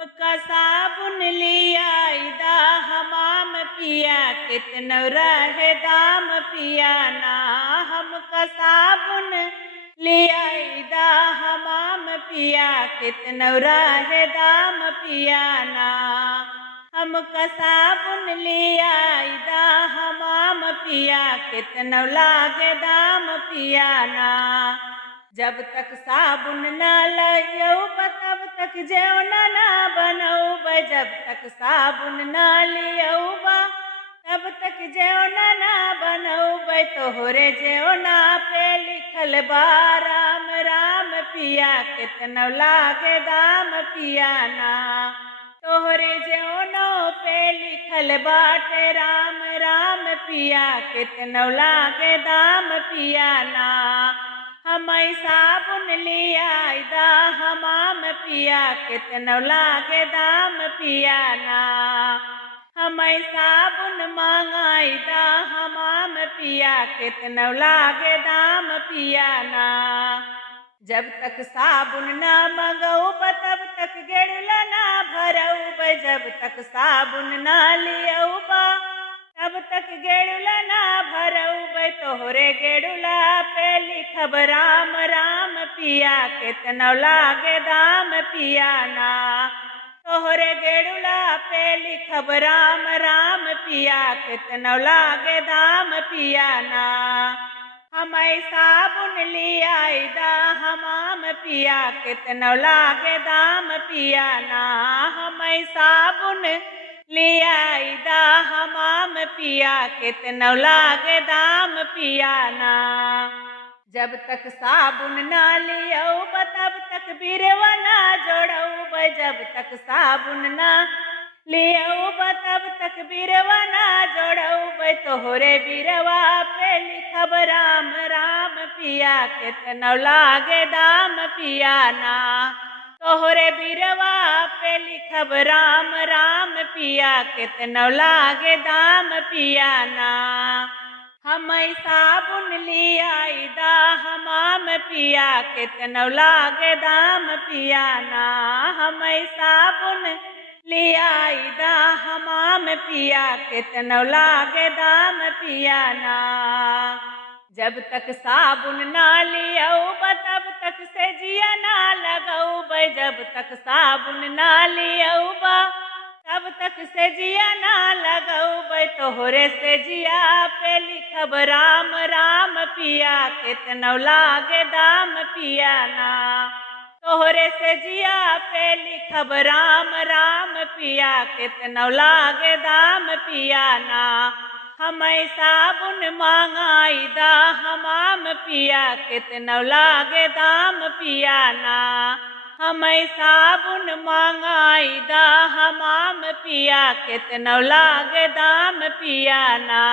का साबुन लिया दा हमाम पिया कितनो रहे दाम पिया ना। हमका साबुन लिया दा हमाम पिया कितनो रहे दाम पिया ना। हमका साबुन लिया दा हमाम पिया कितनो लागे दाम पिया ना। जब तक साबुन न लयौब तब तक जेवना ना बनौब। जब तक साबुन न लियौब तब तक जेवना ना बनौब। तोहरे जेवना पे लिखल बा राम राम पिया कितनो लागे दाम पिया ना। तोहरे जेवनो पे लिखल बाटे राम राम पिया कितनो लागे दाम पिया ना। हमई साबुन लिया दा हमाम पिया कितनो लागे दाम पिया ना। हमई साबुन मांगाई दा हमाम पिया कितनो लागे दाम पिया ना। जब तक साबुन ना मंगौब तब तक गेड़ुला ना भरौब। जब तक साबुन ना लियौब तब तक गेड़ुला ना भरौब। तोहरे गेड़ुला पे लिखब राम राम पिया कितनो लागे दाम पिया ना। तोहरे गेड़ुला पे लिखब राम राम पिया कितनो लागे दाम पिया ना। हमई साबुन लिया दा हमाम पिया कितनो लागे दाम पिया ना। हमई साबुन लिया दा हमाम पिया कितनो लागे दाम पिया ना। जब तक साबुन ना लियौब तब तक बिरवा ना जोड़ौब। जब तक साबुन ना लियौब तब तक बिरवा ना जोड़ौब। तोहरे बिरवा पे लिखब राम राम पिया कितनो लागे दाम पिया ना। तोहरे बिरवा पे लिखब राम राम पिया कितनो लागे दाम पिया ना। हमई साबुन लिया दा हमाम पिया कितनो लागे दाम पिया ना। हमई साबुन लिया दा हमाम पिया कितनो लागे दाम पिया ना। जब तक साबुन ना लियौब तब तक से जिया ना लगौब। जब तक साबुन ना लियौब तब तक से जिया ना लगौब। तोहरे से जिया पे लिखब राम राम पिया कितनो लागे दाम पिया ना। तोहरे से जिया पे लिखब राम राम पिया कितनो लागे दाम पिया ना। हमई साबुन मांगाई दा हमाम पिया कितनो लागे दाम पिया ना। हमई साबुन मांगाई दा हमाम पिया कितनो लागे दाम पिया ना।